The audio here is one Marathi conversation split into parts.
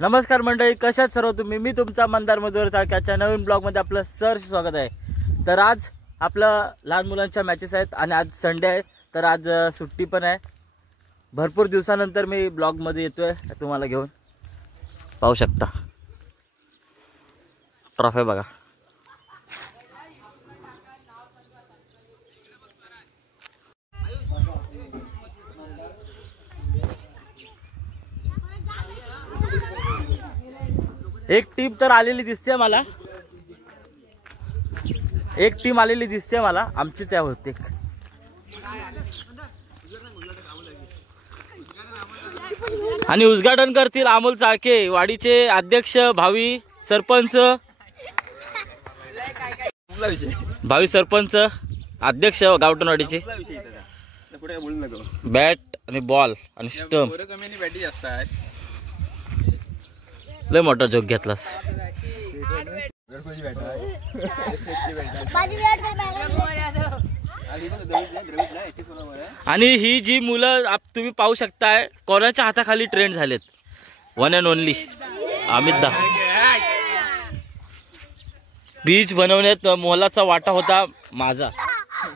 नमस्कार मंडळी, कशात सर्व तुम्ही? मी तुमचा मंदार मधुर तालुक्याच्या नवीन ब्लॉगमध्ये आपलं सहर्ष स्वागत आहे। तर आज आपलं लहान मुलांच्या मॅचेस आहेत आणि आज संडे आहे, तर आज सुट्टी पण आहे। भरपूर दिवसानंतर मी ब्लॉगमध्ये येतोय, तुम्हाला घेऊन पाहू शकता ट्रॉफी बघा। एक टीम तर आलेली दिसते मला, एक टीम आलेली दिसते मला, आमचीच आहे बहुतेक। आणि उद्घाटन करतील अमोल चाळके, वाडीचे अध्यक्ष, भावी सरपंच, अध्यक्ष गावठणवाडीचे। बॅट आणि बॉल आणि स्टंप लय मोठा जोक घेतलास। आणि ही जी मुलं तुम्ही पाहू शकताय, कोणाच्या हाताखाली ट्रेंड झालेत? वन अँड ओनली अमित दा। बीच बनवण्यात मोलाचा वाटा होता माझा,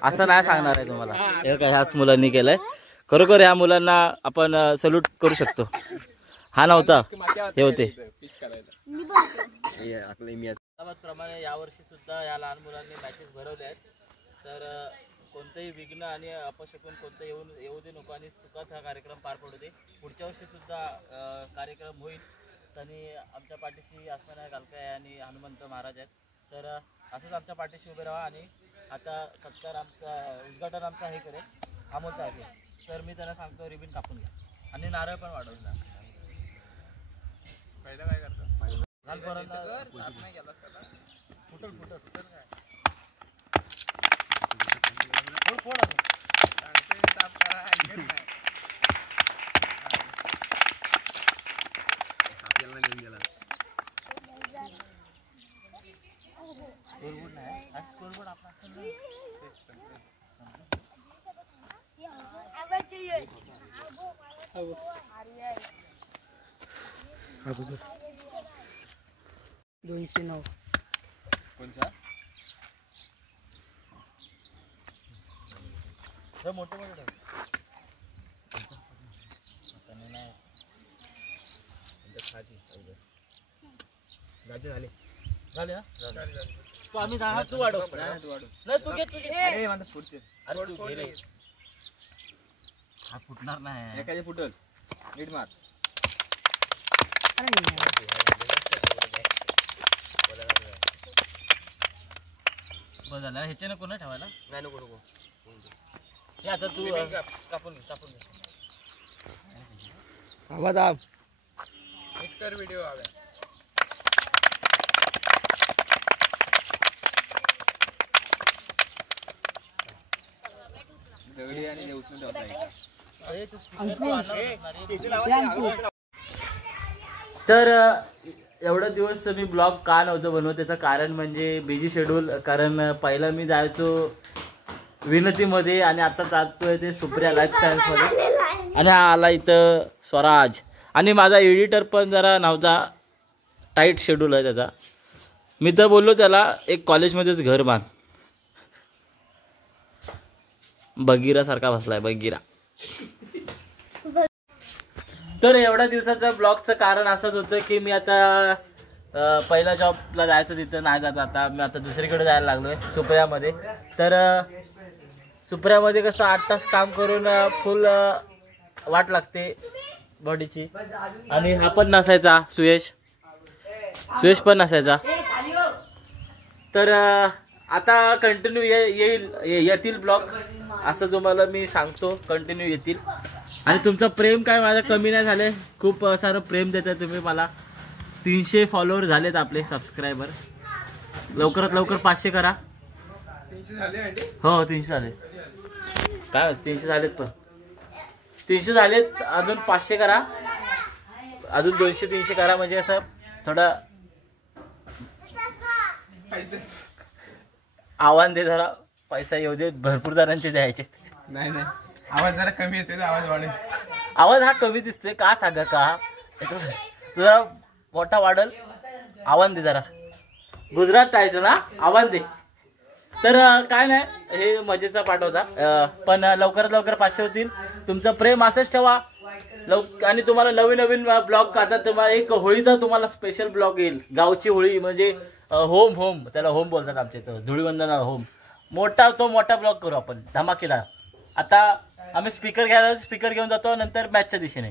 असं नाही सांगणार आहे तुम्हाला। हे काय ह्याच मुलांनी केलंय, खरोखर ह्या मुलांना आपण सल्यूट करू शकतो। हा नव्हता, हे होते। प्रमाणे यावर्षी सुद्धा या लहान मुलांनी मॅचेस भरवले आहेत, तर कोणतेही विघ्न आणि अपशकुन कोणतं येऊ दे नको आणि सुखात हा कार्यक्रम पार पडू दे। पुढच्या वर्षी सुद्धा कार्यक्रम होईल। त्यांनी आमच्या पाठीशी असणाऱ्या गालकाय आणि हनुमंत महाराज आहेत, तर असंच आमच्या पाठीशी उभे राहा। आणि आता सत्कार आमचा, उद्घाटन आमचा हे करेल अमोलचा आहे, तर मी त्यांना सांगतो रिबिन कापून घ्या आणि नारळ पण वाढवून द्या। पहिलं काय करतो? दोनशे 9 कोणचा? मोठे मोठे झाले झाले तू आम्ही तू वाढव नाही, तू घे पुढचे। अरे तू घे रे, हा फुटणार नाही, एखादी फुटल नीट मार। बस झालं, ह्याच्यानं कोणा ठेवायला नाही, नको नको हे आता तू कापून घे। आवाज दाब मिस्टर व्हिडिओ आवे दगडी आणि उचलून ठेवता। तर एवढा दिवस मी ब्लॉग का नव्हतो बनवत, त्याचं कारण म्हणजे बिझी शेड्यूल। कारण पहिला मी जायचो विनतीमध्ये आणि आता जातोय ते सुप्रिया लाईफ सायन्समध्ये, आणि हा आला इथं स्वराज। आणि माझा एडिटर पण जरा नव्हता, टाईट शेड्यूल आहे त्याचा। मी तर बोललो त्याला एक कॉलेजमध्येच घर बांध, बगीरा सारखा बसलाय बगीरा। तर एवढ्या दिवसाचं ब्लॉगचं कारण असंच होतं की मी आता पहिला जॉबला जायचं, तिथं नाही जात आता मी आता दुसरीकडे जायला लागलोय सुप्रियामध्ये। तर सुप्रियामध्ये कसं 8 तास काम करून फुल वाट लागते बॉडीची। आणि हा पण नसायचा, सुयश पण नसायचा। तर आता कंटिन्यू येतील ब्लॉग, असं तुम्हाला मी सांगतो, कंटिन्यू येतील। आणि तुमचं प्रेम काय माझं कमी नाही झाले, खूप सारं प्रेम देताय तुम्ही मला। 300 फॉलोअर झालेत आपले सबस्क्रायबर, लवकरात लवकर 500 करा। 300 झाले? हो 300 झाले, काय 300 झालेत, पण 300 झालेत, अजून 500 करा, अजून 200-300 करा, म्हणजे असं थोडं आव्हान दे जरा, पैसा येऊ दे, भरपूर जणांचे द्यायचे। नाही नाही, आवाज जरा कमी येतोय, आवाज वाढेल। आवाज हा कमी दिसतोय का? सांगा का? तुझा मोठा वाढल. आव्हान दे जरा, गुजरात जायचं ना, आव्हान दे. तर काय नाही, हे मजेचा पाठ होता. पण लवकरात लवकर 500 होतील. तुमचं प्रेम असंच ठेवा. आणि तुम्हाला नवीन नवीन ब्लॉग आता तुम्हाला एक होळीचा तुम्हाला स्पेशल ब्लॉग येईल. गावची होळी म्हणजे होम त्याला होम बोलतात आमच्या इथं, धुळीवंदना होम. मोठा ब्लॉग करू आपण धमाकेदार. आता आम्ही स्पीकर घेऊन जातो नंतर मॅचच्या दिशेने.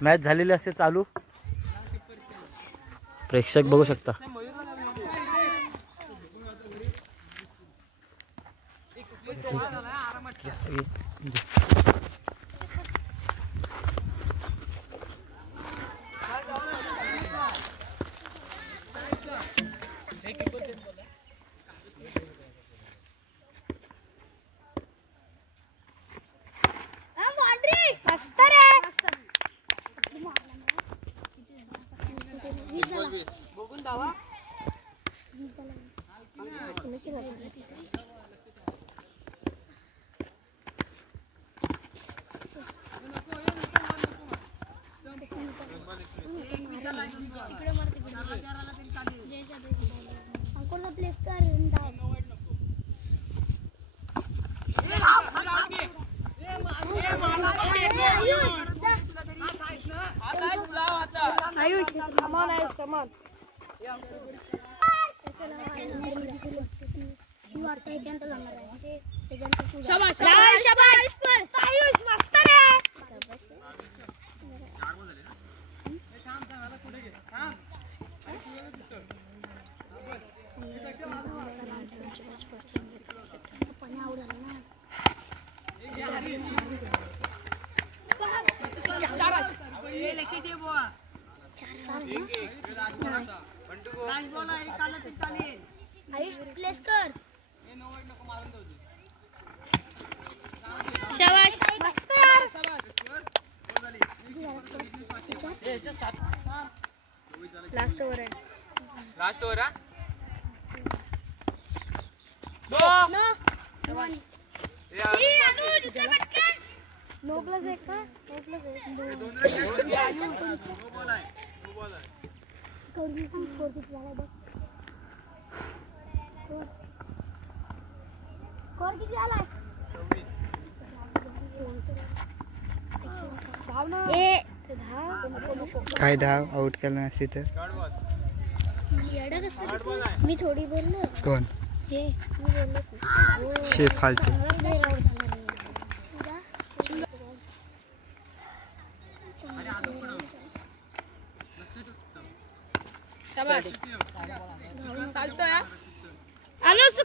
मॅच झालेली असते चालू, प्रेक्षक बघू शकता. लास्ट ओवर आहे. लास्ट ओवर आहे. नो प्लस एक का? नो प्लस एक. काय धाव आउट केला नसती तर. मी थोडी बोललो. कोण हे मी बोललो शे फालतू.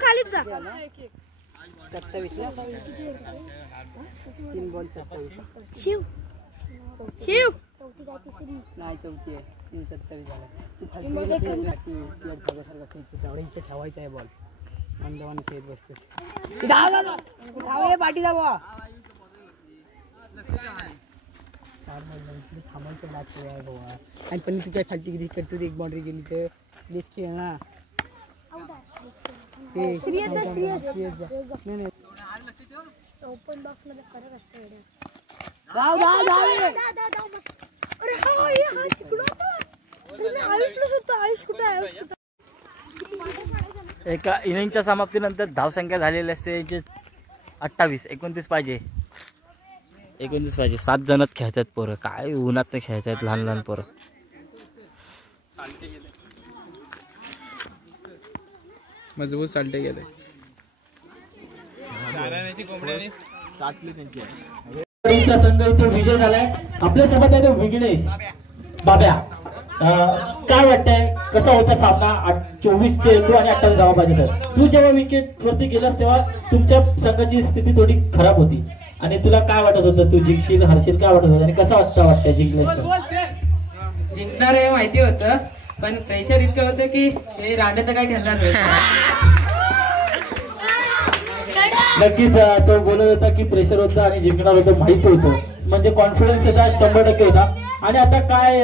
खालीच जा. 27 3 बॉल 27. शिव नाही 34 आहे. 327 झाला. इथे ठेवायचा आहे बॉल. मंदवान खेळत बसतो. धाव पाठी जावा. 4 बॉल थांबायचं मॅच आहे बाबा. आणि पण तू काय फालती किती करतो. एक बाउंड्री गेली तर प्लीज खेळ ना. ओपन बॉक्स मध्ये फरक असतो. एका इनिंगच्या समाप्तीनंतर धावसंख्या झालेली असते 28. 29 पाहिजे. 7 जणच खेळतात पोरं. काय उन्हात खेळतात लहान पोरं. मजबूत साल्टे गेले. संघ इथे विजय झालाय. आपल्यासोबत आहे विघ्नेश बाब्या. काय वाटतंय कसा होता सामना? 24 चेंडू आणि 28 धावा पाहिजे. तू जेव्हा विकेट वरती गेलास तेव्हा तुमच्या संघाची स्थिती थोडी खराब होती आणि तुला काय वाटत होतं? तू जिंकशील हरशील काय वाटत होतं आणि कसा वाटतंय जिंकणार हे माहिती होतं पण प्रेशर इतकं होतं की हे रांडे तर काय खेळणार नाही. नक्कीच तो बोलत होता की प्रेशर होतं आणि जिंकणार होतं माहिती होतं. म्हणजे कॉन्फिडन्स त्याचा 100% होता. आणि आता काय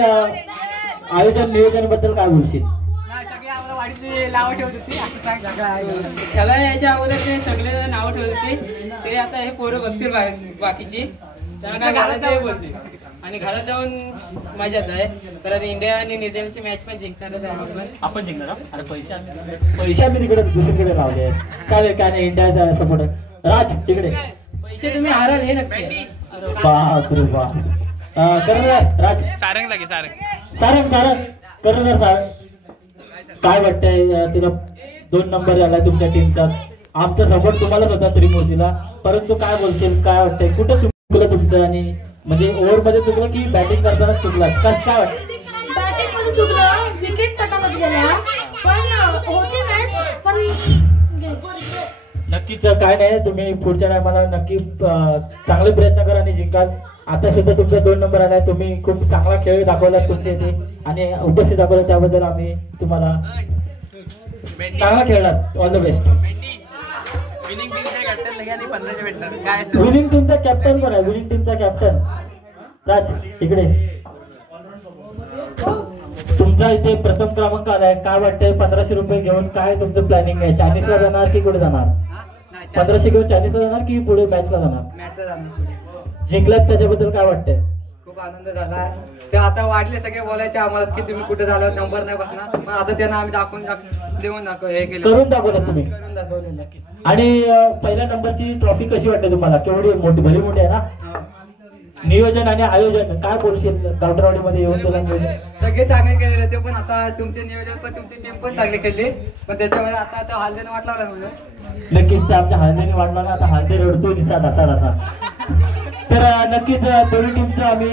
आयोजन नियोजन बद्दल काय बोलशील? खेळायला यायच्या अगोदर ते सगळे नाव ठेवत होते. ते आता हे पोरं बघतील बाकीची त्यांना घरात जाऊ बोलते आणि घरात जाऊन मजाच आहे. परत इंडिया आणि न्यूझीलंडची मॅच पण जिंकणारच आहे आपण जिंकणार आहोत. अरे पैसे आम्ही तिकडे दुसरीकडे लावले. काय काय नाही इंडियाचा सपोर्ट. राज तिकडे पैसे तुम्ही हाराल हे नक्की. बापरे बाप. कर्णधार राज सारंग लागे सारंग सारंग कर्णधार सारंग काय वाटतंय तुला 2 नंबर झाला तुमच्या टीमचा. आमचा सपोर्ट तुम्हालाच होता त्रिमूर्तीला, परंतु काय बोलशील, काय वाटतंय, कुठं चुकलं तुमचं आणि म्हणजे ओव्हर मध्ये चुकलं की बॅटिंग करताना चुकला, काय वाटतं? बॅटिंग मध्ये चुकलं, विकेट तटामध्ये गेल्या, पण होती मॅच पण नक्कीच काय नाही, तुम्ही पुढच्या टायमाला नक्की चांगले प्रयत्न करा आणि जिंकाल. आता सुद्धा तुमचा 2 नंबर आलाय. तुम्ही खूप चांगला खेळ दाखवला तुमच्या इथे आणि उपस्थित दाखवला, त्याबद्दल आम्ही तुम्हाला चांगला खेळलात. All the best. विनिंग टीमच्या कॅप्टन आणि 15 भेटणार काय विनिंग टीमचा कॅप्टन पण आहे. विनिंग टीमचा कॅप्टन राज इकडे. तुमचा इथे प्रथम क्रमांक आलाय. काय वाटतंय 1500 रुपये घेऊन काय तुमचं प्लॅनिंग आहे? चायनीजला जाणार की कुठे जाणार? 1500 घेऊन चायनीजला जाणार की पुढे मॅचला जाणार? मॅचला जाणार. जिंकल्यात त्याच्याबद्दल काय वाटतंय? खूप आनंद झाला. ते आता वाढले सगळे बोलायचे आम्हाला की तुम्ही कुठे झालं, नंबर नाही बसणार, पण आता त्यांना आम्ही देऊन हे केलं, करून दाखवलं तुम्ही. करून दाखवलेलं. आणि पहिल्या नंबरची ट्रॉफी कशी वाटते तुम्हाला? केवढी मोठी, भली मोठी आहे ना? नियोजन आणि आयोजन काय बोलशील गावठरावडी मध्ये येऊन तुला? सगळे चांगले केलेले ते, पण आता तुमचे नियोजन पण तुमची टीम पण चांगली खेळली, पण त्याच्यामध्ये आता हल्ल्याने वाटला म्हणजे नक्कीच ते आमच्या हळदीने वाढला ना. आता हळदी रडतो दिसा असा. तर नक्कीच दोन्ही टीमचं आम्ही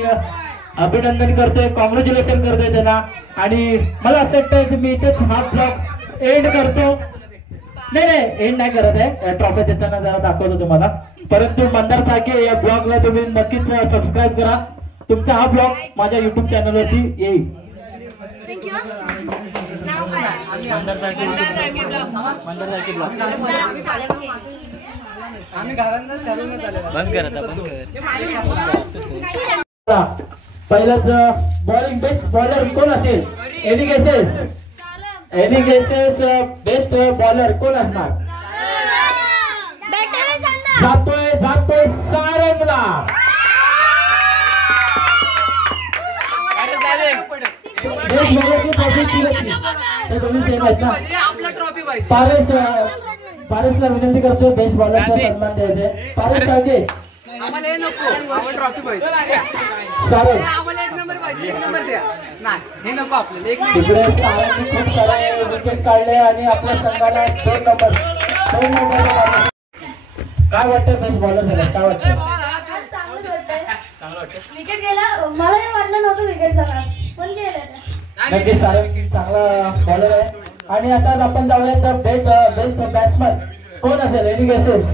अभिनंदन करतोय, कॉंग्रॅच्युलेशन करतोय त्यांना. आणि मला असं वाटतं की मी इथेच हा ब्लॉग एंड करतो. नाही एंड नाही करत आहे, ट्रॉफी देताना जरा दाखवतो तुम्हाला. परंतु मंदार सारखे या ब्लॉगला तुम्ही नक्कीच सबस्क्राईब करा. तुमचा हा ब्लॉग माझ्या युट्यूब चॅनलवरती येईल. मंदार सारखे ब्लॉग आम्ही घरांना ठरवून आलेलो. बंद कर आता, बंद कर. पहिलाच बॉलिंग बेस्ट बॉलर कोण असेल? एनी गेसेस बेस्ट बॉलर कोण असणार? जातोय सारंगला. पारसला विनंती करतो बेस्ट बॉलरचा सन्मान द्यायचे. पारस सांगे आम्हाला हे नको, आम्हाला ट्रॉफी पाहिजे. सारंग आम्हाला 1 नंबर पाहिजे, 1 नंबर द्या. नाही हे नको आपल्याला. 1 तिकडे सारंगने खूप सारे विकेट काढले आणि आपल्या संघाला 2 नंबर. काय वाटतं बेस्ट बॉलर झाला? काय वाटतं? चांगलं वाटतं. विकेट गेला, मला हे वाटलं नव्हतं विकेट जाणार, पण गेलं. नक्की सारंग चांगला बॉलर आहे. आणि आता आपण जाऊया तर बेस्ट बॅट्समन कोण असेल? Any guesses?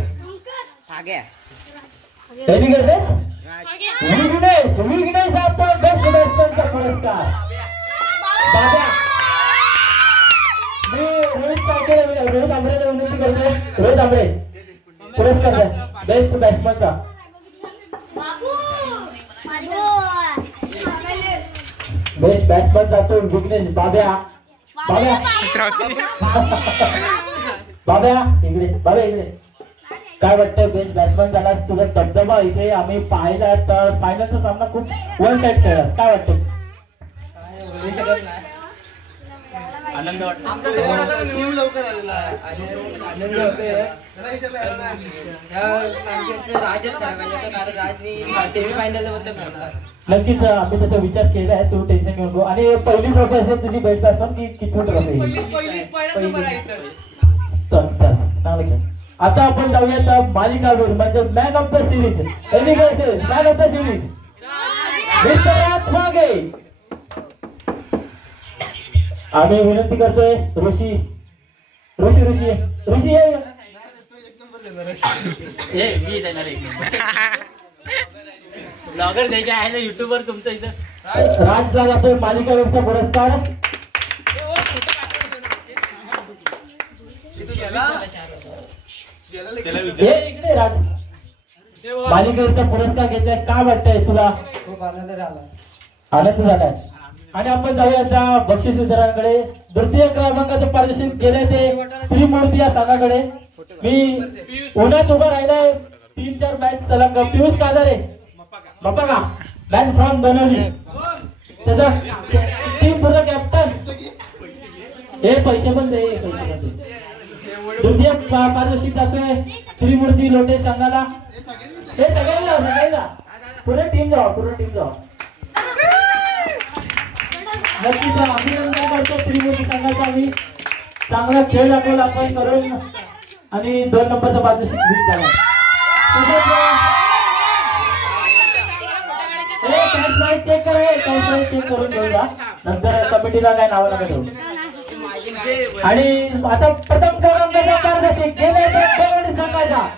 विघ्नेश आपण बेस्ट बॅट्समनचा पुरस्कार. दादा मी रोहित आंबरेला विनंती करतो. रोहित आंबरे पुरस्कार द्या बेस्ट बॅट्समनचा. बेस्ट बॅट्समन जातो विघ्नेश. बाब्या इकडे. काय वाटतं बेस्ट बॅट्समन झाला तुझा दबदबा इथे आम्ही पाहिला तर फायनलचा सामना खूप वन साइड खेळला. काय वाटतं? आनंद वाटतो. आमचा सपोर्ट आता न्यूज लवकर आलेला आहे आणि आनंद होतोय. राजच करायला कारण राजनी सेमीफायनल बद्दल करणार. नक्कीच आम्ही तसा विचार केला आहे, तू टेन्शन घेऊ नको. आणि पहिली ट्रॉफी असेल तुझी बेस्ट बॅट्समन की किती ट्रॉफी? चांगलं खेळ. आता आपण जाऊया मालिकावीर म्हणजे man of the series. Man of the series Raj मागे. आम्ही विनंती करतोय ऋषी ब्लॉगर द्यायचे आहे ना युट्यूबवर तुमचं इथं. राजला जातोय मालिकावीरचा पुरस्कार. इकडे राज मालिकेचा पुरस्कार घेतलाय. काय वाटतंय तुला? खूप आनंद झाला. आनंद झालाय. आणि आपण जाऊया आता बक्षीस वितरणाकडे. द्वितीय क्रमांकाचं पारितोषिक गेले ते त्रिमूर्ती या संघाकडे. मी उन्हात उभा राहिलाय 3-4 मॅच सलग. पियुष काजारे बापा का मॅन फ्रॉम बनवली त्याचा टीम पूर्ण कॅप्टन हे पैसे पण दे द्वितीय पारितोषिक जातोय त्रिमूर्ती लोटे संघाला हे सगळे जा पूर्ण टीम जावा नक्कीच अभिनंदन करतो त्रिमूर्ती संघाचा आम्ही चांगला खेळ दाखवला आपण करून आणि 2 नंबरचा पारितोषिक विन झाला कॅश प्राइस चेक करून घेऊया नंतर कमिटीला काय नाव नका ठेवू आणि आता प्रथम क्रमांकाचा पारितोषिक गेले संघाचा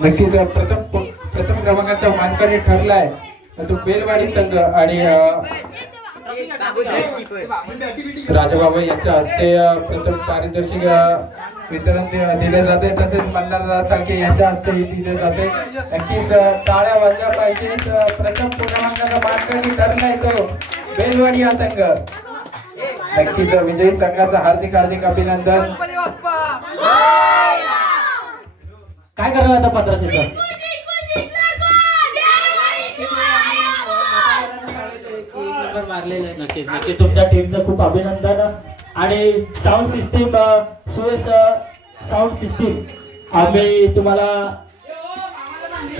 नक्कीच प्रथम क्रमांकाचा मानकरी ठरलाय तो बेलवाडी संघ आणि राजाबाबा यांच्या हस्ते प्रथम पारितोषिक वितरण दिले जाते तसेच मल्हार साळके यांच्या हस्ते दिले जाते नक्कीच टाळ्या वाजल्या पाहिजे प्रथम क्रमांकाचा मानकरी ठरलाय तो बेलवाडी हा संघ नक्कीच विजयी संघाचं हार्दिक अभिनंदन काय करणार आता 1500 नक्कीच तुमच्या टीमचं खूप अभिनंदन आणि sound system Suresh sound system आम्ही तुम्हाला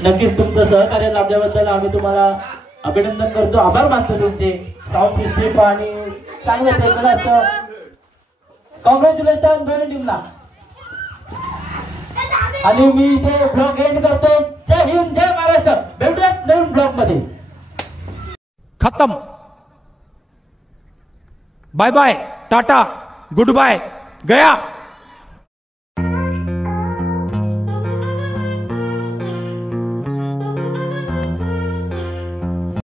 नक्कीच तुमचं सहकार्य लाभल्याबद्दल आम्ही तुम्हाला अभिनंदन करतो आभार मानतो तुमचे साऊंड सिस्टीम आणि चांगलं कॉंग्रॅच्युलेशन दोन्ही टीमला आणि मी इथे ब्लॉग एंड करतो जय हिंद जय महाराष्ट्र भेटूयात नवीन ब्लॉग मध्ये खत्म bye bye tata goodbye गया